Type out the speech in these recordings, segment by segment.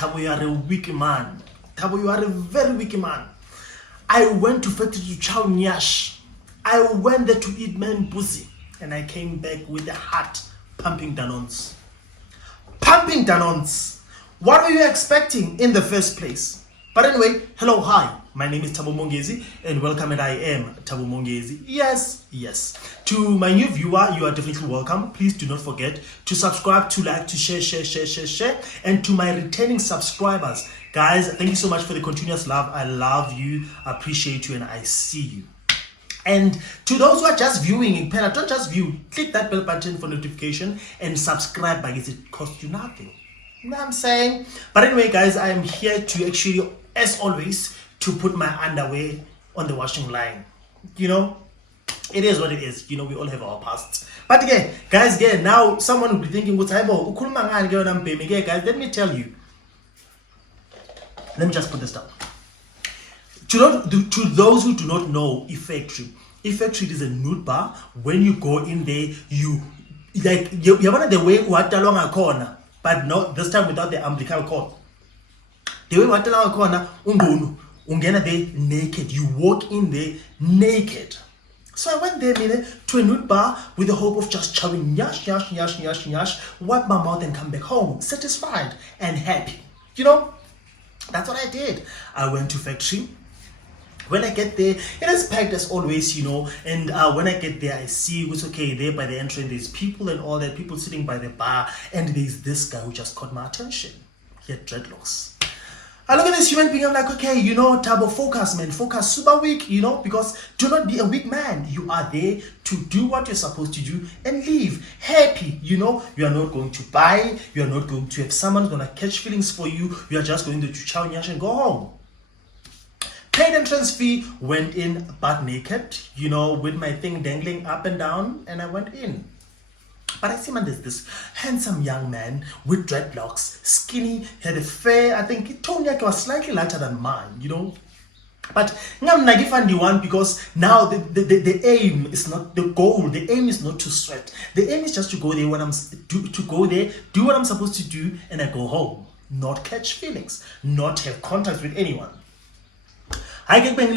Thabo, you are a weak man. Thabo, you are a very weak man. I went to factory to chow nyash. I went there to eat man pussy. And I came back with a heart pumping Danons. Pumping Danons. What were you expecting in the first place? But anyway, hello, hi. My name is Iamthabomongezi and welcome, and I am Iamthabomongezi. Yes. To my new viewer, you are definitely welcome. Please do not forget to subscribe, to like, to share. And to my returning subscribers, guys, thank you so much for the continuous love. I love you, I appreciate you, and I see you. And to those who are just viewing, don't just view, click that bell button for notification and subscribe, because it costs you nothing. You know what I'm saying? But anyway, guys, I am here to actually, as always, to put my underwear on the washing line. You know, it is what it is. You know, we all have our pasts. But again, guys, now someone will be thinking, guys, let me tell you. Let me just put this down. To those who do not know Factory is a nude bar. When you go in there, you want the way what along a corner, but not this time without the umbilical cord. The way what along a corner, ungena there naked. You walk in there naked. So I went there to a nude bar with the hope of just chowing yash, wipe my mouth and come back home, satisfied and happy. You know, that's what I did. I went to Factory. When I get there, it is packed as always, you know, and when I get there, I see it's okay, there by the entrance, there's people and all that, people sitting by the bar, and there's this guy who just caught my attention. He had dreadlocks. I look at this human being, I'm like, okay, you know, Thabo, focus, man, focus, super weak, you know, because do not be a weak man. You are there to do what you're supposed to do and leave happy, you know. You are not going to buy, you are not going to have someone who's going to catch feelings for you. You are just going to chow nyash and go home. Paid entrance fee, went in butt naked, you know, with my thing dangling up and down, and I went in. But I see, man, there's this handsome young man with dreadlocks, skinny, had a fair, I think it told me like it was slightly lighter than mine, you know. But I'm the one, because now the aim is not the goal. The aim is not to sweat. The aim is just to go there when do what I'm supposed to do, and I go home. Not catch feelings, not have contact with anyone. I get busy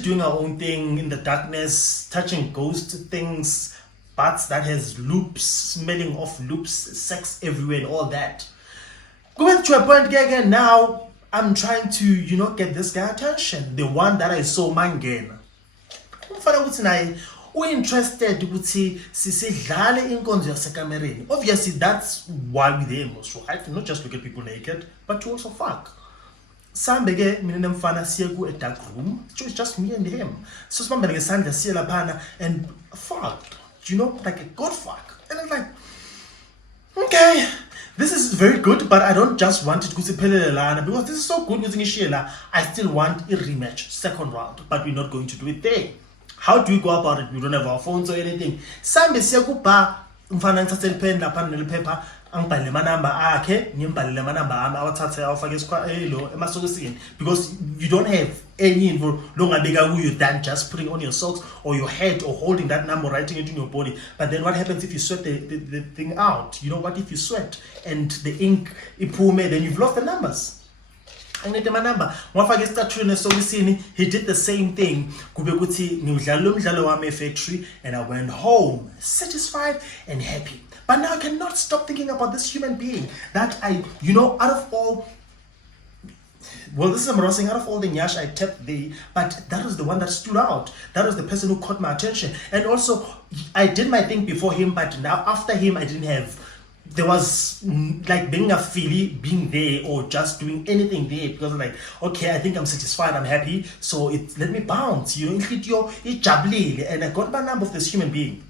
doing our own thing in the darkness, touching ghost things, butts that has loops, smelling of loops, sex everywhere and all that. Going to a point again, now I'm trying to, you know, get this guy attention. The one that I saw mangena. We're interested obviously that's why we're there most, right? Not just to get people naked, but to also fuck. Sambege minene mfana siya ku a dark room. It's just me and him. So sambege sandla siya lapana and fuck, you know, like a good fuck. And I'm like, okay, this is very good, but I don't just want it because this is so good with Nishela. I still want a rematch, second round, but we're not going to do it there. How do we go about it? We don't have our phones or anything. Sambe siya ku ba mfana ngithathe pen lapha nelepepha. Because you don't have any info than just putting on your socks or your head or holding that number, writing it in your body. But then what happens if you sweat the thing out? You know, what if you sweat and the ink then you've lost the numbers. I need my number. He did the same thing. Factory, and I went home satisfied and happy. But now I cannot stop thinking about this human being that I, you know, out of all the nyash I tapped there, but that was the one that stood out. That was the person who caught my attention. And also, I did my thing before him, but now after him, I didn't have. There was like being a feeling, being there, or just doing anything there, because like, okay, I think I'm satisfied, I'm happy, so let me bounce, you know, and I got my number of this human being.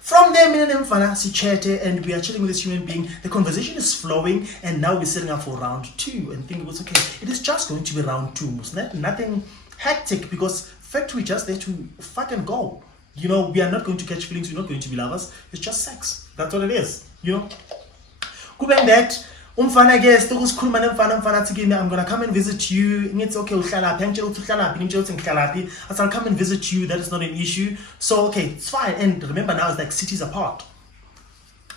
From there, me and him and we are chilling with this human being. The conversation is flowing, and now we're setting up for round 2 and thinking, it's okay, it is just going to be round 2. Nothing hectic, because Factory just there to fucking go. You know, we are not going to catch feelings, we're not going to be lovers, it's just sex. That's what it is, you know. Kuben that, I'm gonna come and visit you. It's okay, I'll come and visit you, that is not an issue. So okay, it's fine. And remember, now it's like cities apart.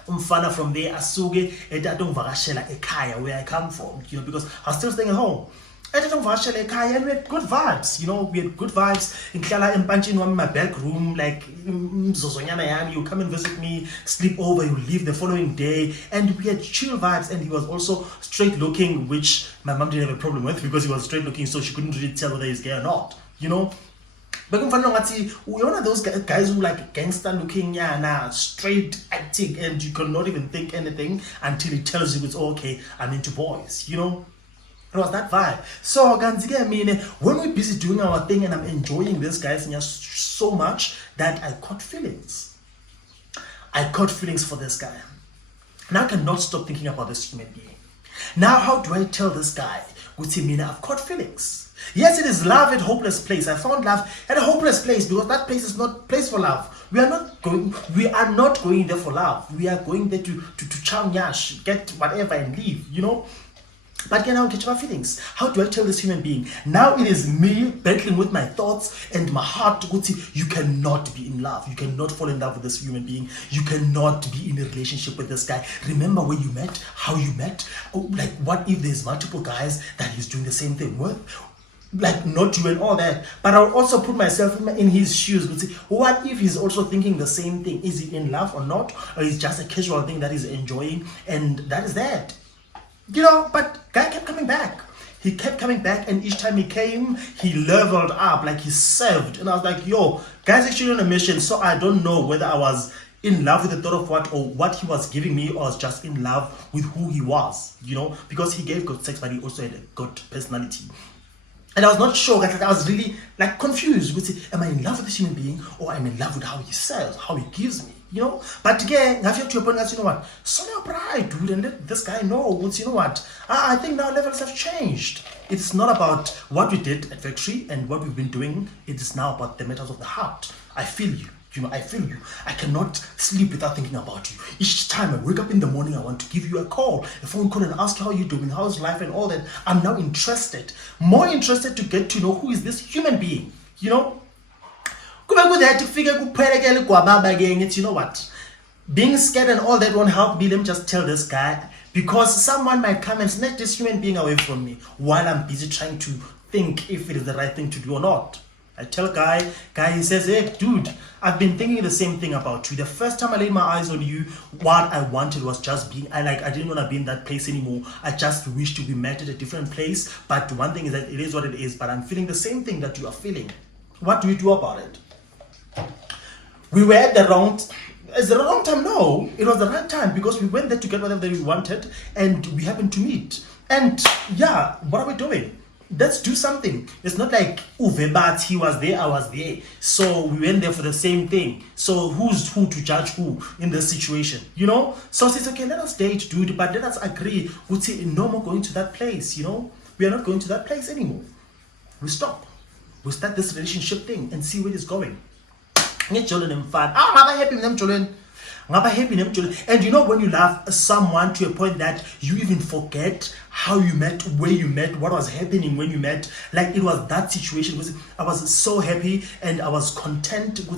umfana from there asuke ethatongivakashela ekhaya where I come from, because I was still staying at home. And we had good vibes, we had good vibes. In my back room, like you come and visit me, sleep over, you leave the following day, and we had chill vibes. And he was also straight looking, which my mom didn't have a problem with because he was straight looking, so she couldn't really tell whether he's gay or not, But we're one of those guys who like gangster looking, straight acting, and you cannot even think anything until he tells you it's okay, I'm into boys, It was that vibe. So, when we're busy doing our thing and I'm enjoying this, guys, so much that I caught feelings. I caught feelings for this guy. Now I cannot stop thinking about this human being. Now, how do I tell this guy, I've caught feelings? Yes, it is love at a hopeless place. I found love at a hopeless place because that place is not a place for love. We are not going there for love. We are going there to chow nyash, get whatever and leave, But can I catch my feelings? How do I tell this human being? Now it is me battling with my thoughts and my heart. You cannot be in love. You cannot fall in love with this human being. You cannot be in a relationship with this guy. Remember where you met, how you met. Like, what if there's multiple guys that he's doing the same thing with? Like, not you and all that. But I'll also put myself in his shoes. What if he's also thinking the same thing? Is he in love or not? Or is it just a casual thing that he's enjoying? And that is that. But guy kept coming back. He kept coming back, and each time he came, he leveled up, like he served. And I was like, yo, guy's actually on a mission, so I don't know whether I was in love with the thought of what he was giving me, or was just in love with who he was, because he gave good sex, but he also had a good personality. And I was not sure, I was really like confused. Am I in love with this human being, or am I in love with how he serves, how he gives me? But again, I feel to a point that, so now pride, dude, and let this guy know, I think now levels have changed. It's not about what we did at factory and what we've been doing. It is now about the matters of the heart. I feel you. I feel you. I cannot sleep without thinking about you. Each time I wake up in the morning, I want to give you a call, a phone call, and ask how you're doing, how's life and all that. I'm now interested, more interested to get to know who is this human being, Being scared and all that won't help me. Let me just tell this guy, because someone might come and snatch this human being away from me while I'm busy trying to think if it is the right thing to do or not. I tell guy, he says, hey, dude, I've been thinking the same thing about you. The first time I laid my eyes on you, what I wanted was just being, I didn't want to be in that place anymore. I just wished we met at a different place. But one thing is that it is what it is, but I'm feeling the same thing that you are feeling. What do we do about it? We were at the wrong time? No, it was the right time, because we went there to get whatever we wanted, and we happened to meet. And yeah, what are we doing? Let's do something. It's not like Uwe, he was there, I was there. So we went there for the same thing. So who's who to judge who in this situation? So it's okay, let us date, dude, but let us agree. We'll say no more going to that place, We are not going to that place anymore. We stop. We start this relationship thing and see where it's going. And when you love someone to a point that you even forget how you met, where you met, what was happening when you met, like it was that situation. I was so happy and I was content if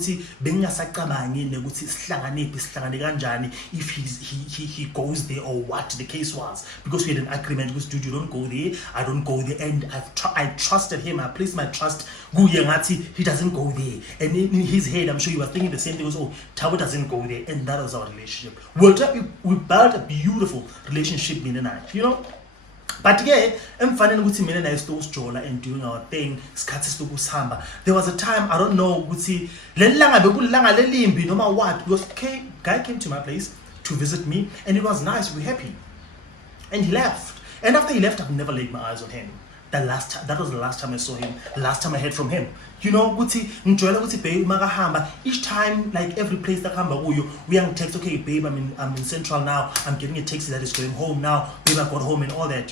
he goes there or what the case was, because we had an agreement with, dude, you don't go there, I don't go there, and I trusted him. I placed my trust. He doesn't go there, and in his head I'm sure he was thinking the same thing. Tabo doesn't go there, and that was our relationship. We built a beautiful relationship, Mina and I, But yeah, I'm finding Mina and I stola and doing our thing. There was a time, I don't know, no matter what, because guy came to my place to visit me, and it was nice, we were happy. And he left. And after he left, I've never laid my eyes on him. That was the last time I saw him, the last time I heard from him. Each time, like every place that we are text, okay, babe, I'm in Central now, I'm getting a taxi that is going home now, babe, I got home and all that,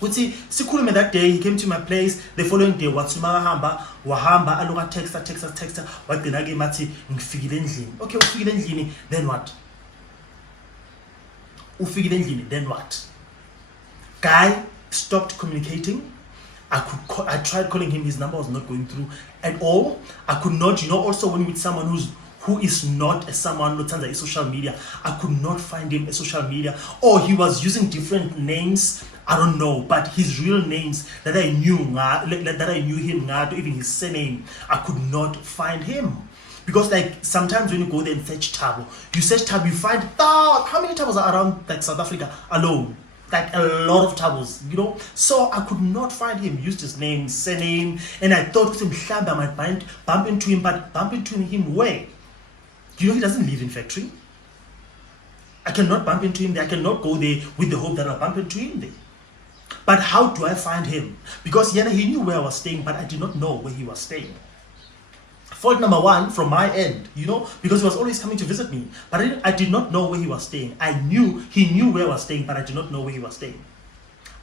that day, he came to my place. The following day, wahamba, aloka texter, okay, then what? Then what? Guy stopped communicating. I tried calling him, his number was not going through at all. I could not, also when with someone who is not someone who turns social media. I could not find him on social media, or he was using different names. I don't know, but his real names that I knew him, even his surname, I could not find him. Because like sometimes when you go there and search Thabo, you find how many Thabos are around like South Africa alone? Like a lot of Thabos, So I could not find him. Used his name, surname, and I thought I might bump into him, but bump into him where? He doesn't live in factory. I cannot bump into him there. I cannot go there with the hope that I'll bump into him there. But how do I find him? Because he knew where I was staying, but I did not know where he was staying. Fault number one from my end, because he was always coming to visit me. But I did not know where he was staying. He knew where I was staying, but I did not know where he was staying.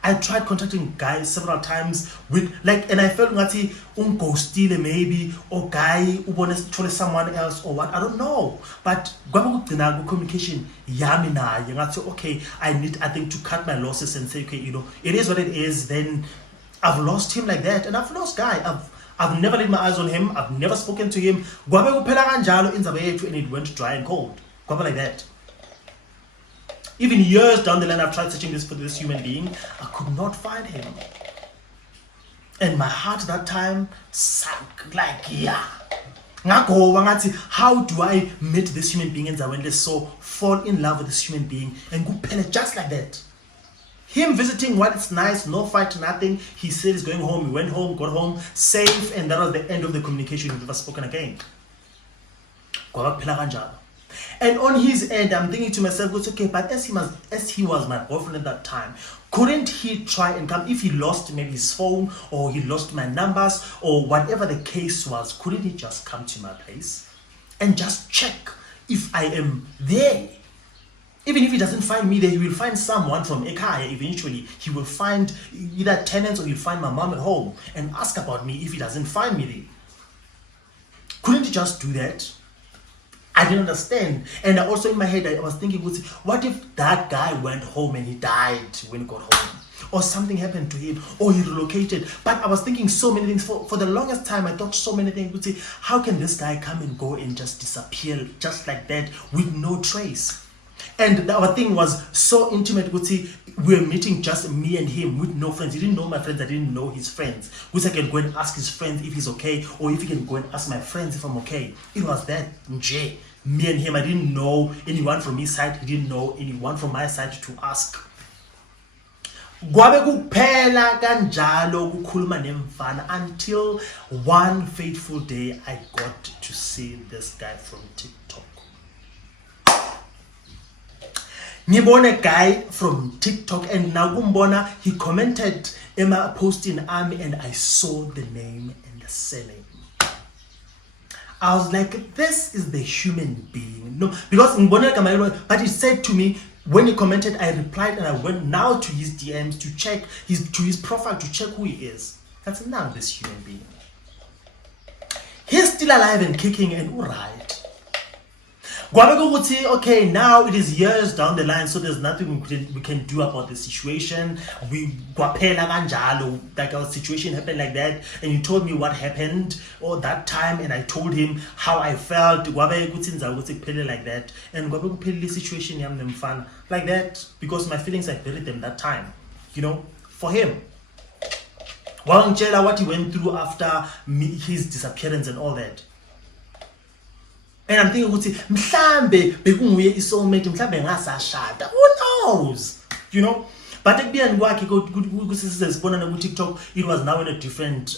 I tried contacting guys several times and I felt like ghostile maybe, or guy who wanted to someone else or what, I don't know. But communication okay, I think to cut my losses and say, okay, it is what it is. Then I've lost him like that, and I've lost guy. I've never laid my eyes on him. I've never spoken to him. And it went dry and cold. Like that. Even years down the line, I've tried searching for this human being. I could not find him. And my heart that time sank like, yeah. How do I meet this human being and fall in love with this human being and go pen it just like that? Him visiting, what it's nice, no fight, nothing. He said he's going home. He went home, got home, safe, and that was the end of the communication. We've never spoken again. And on his end, I'm thinking to myself, it's okay, but as he was my boyfriend at that time, couldn't he try and come? If he lost maybe his phone, or he lost my numbers, or whatever the case was, couldn't he just come to my place and just check if I am there? Even if he doesn't find me there, he will find someone from Ekaya eventually. He will find either tenants, or he'll find my mom at home and ask about me if he doesn't find me there. Couldn't he just do that? I didn't understand. And also in my head, I was thinking, what if that guy went home and he died when he got home? Or something happened to him, or he relocated. But I was thinking so many things. For the longest time, I thought so many things. How can this guy come and go and just disappear just like that with no trace? And our thing was so intimate. We were meeting just me and him with no friends. He didn't know my friends. I didn't know his friends. I can go and ask his friends if he's okay, or if he can go and ask my friends if I'm okay. It was that me and him. I didn't know anyone from his side. He didn't know anyone from my side to ask. Until one fateful day I got to see this guy from TikTok. Ngibone a guy from TikTok, and nagumbona he commented in my post in army, and I saw the name and the surname. I was like, this is the human being. No, because but he said to me when he commented, I replied, and I went now to his DMs to check his profile to check who he is. That's now this human being. He's still alive and kicking and alright. Okay, now it is years down the line, so there's nothing we can do about the situation. Like our situation happened like that, and you told me what happened or that time, and I told him how I felt. Like that, and the situation like that, because my feelings I buried them that time. For him. What he went through after his disappearance and all that. And I'm thinking, who knows? But at the end, TikTok, it was now in a different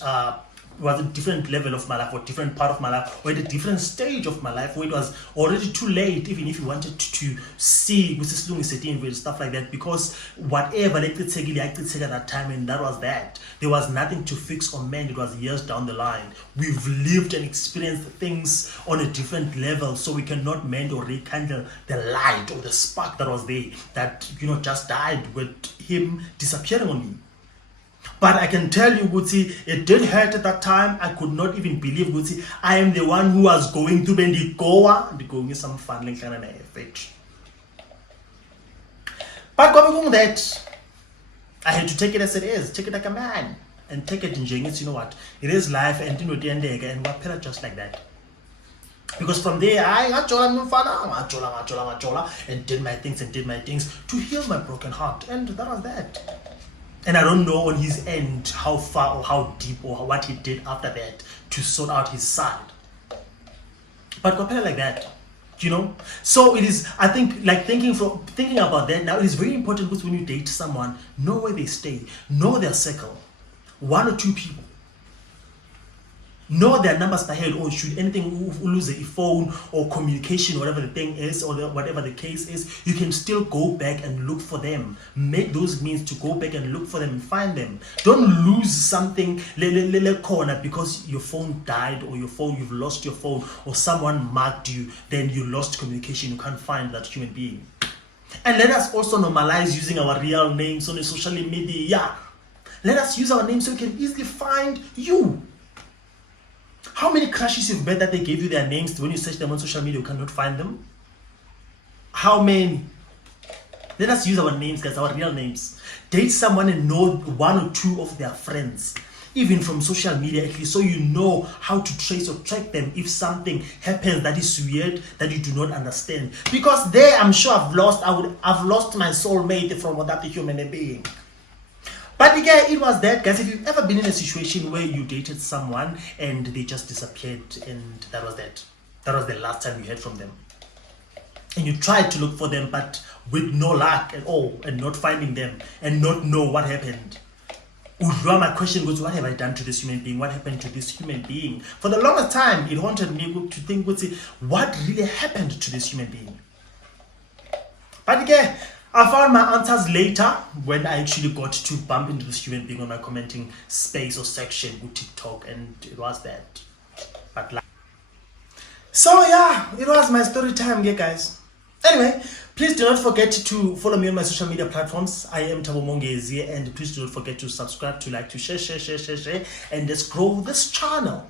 level of my life, or different part of my life, or at a different stage of my life, where it was already too late, even if you wanted to see stuff like that, because whatever I could take at that time, and that was that. There was nothing to fix or mend. It was years down the line. We've lived and experienced things on a different level, so we cannot mend or rekindle the light or the spark that was there, that just died with him disappearing on me. But I can tell you, Gucci, it did hurt at that time. I could not even believe, Gucci, I am the one who was going to Bendigoa and going some fun like an effect. But going that, I had to take it as it is, take it like a man, and take it in genius. You know what? It is life, and and what just like that. Because from there, I ngajola, and did my things to heal my broken heart. And that was that. And I don't know on his end how far or how deep or what he did after that to sort out his side. But compare like that, you know. So it is. I think like thinking about that now, it is very important because when you date someone, know where they stay, know their circle, 1 or 2 people. Know their numbers per head, or should anything lose a phone or communication, whatever the thing is, or whatever the case is, you can still go back and look for them. Make those means to go back and look for them and find them. Don't lose something corner because your phone died, or you've lost your phone, or someone marked you, then you lost communication, you can't find that human being. And let us also normalize using our real names on the social media. Yeah. Let us use our names so we can easily find you. How many crushes you've met that they gave you their names when you search them on social media you cannot find them? How many? Let us use our names, guys, our real names. Date someone and know 1 or 2 of their friends, even from social media at least, so you know how to trace or track them if something happens that is weird, that you do not understand. Because there, I'm sure I've lost my soulmate from another human being. But again, it was that, guys. If you've ever been in a situation where you dated someone and they just disappeared, and that was that. That was the last time you heard from them. And you tried to look for them, but with no luck at all, and not finding them, and not know what happened. My question goes, what have I done to this human being? What happened to this human being? For the longest time, it haunted me to think, what really happened to this human being? But again, I found my answers later when I actually got to bump into this human being on my commenting space or section with TikTok, and it was that. But so yeah, it was my story time, yeah, guys. Anyway, please do not forget to follow me on my social media platforms. I am Iamthabomongezi, and please do not forget to subscribe, to like, to share, and let's grow this channel.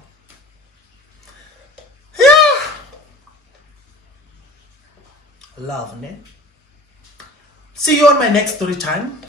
Yeah. Love, ne? See you on my next story time.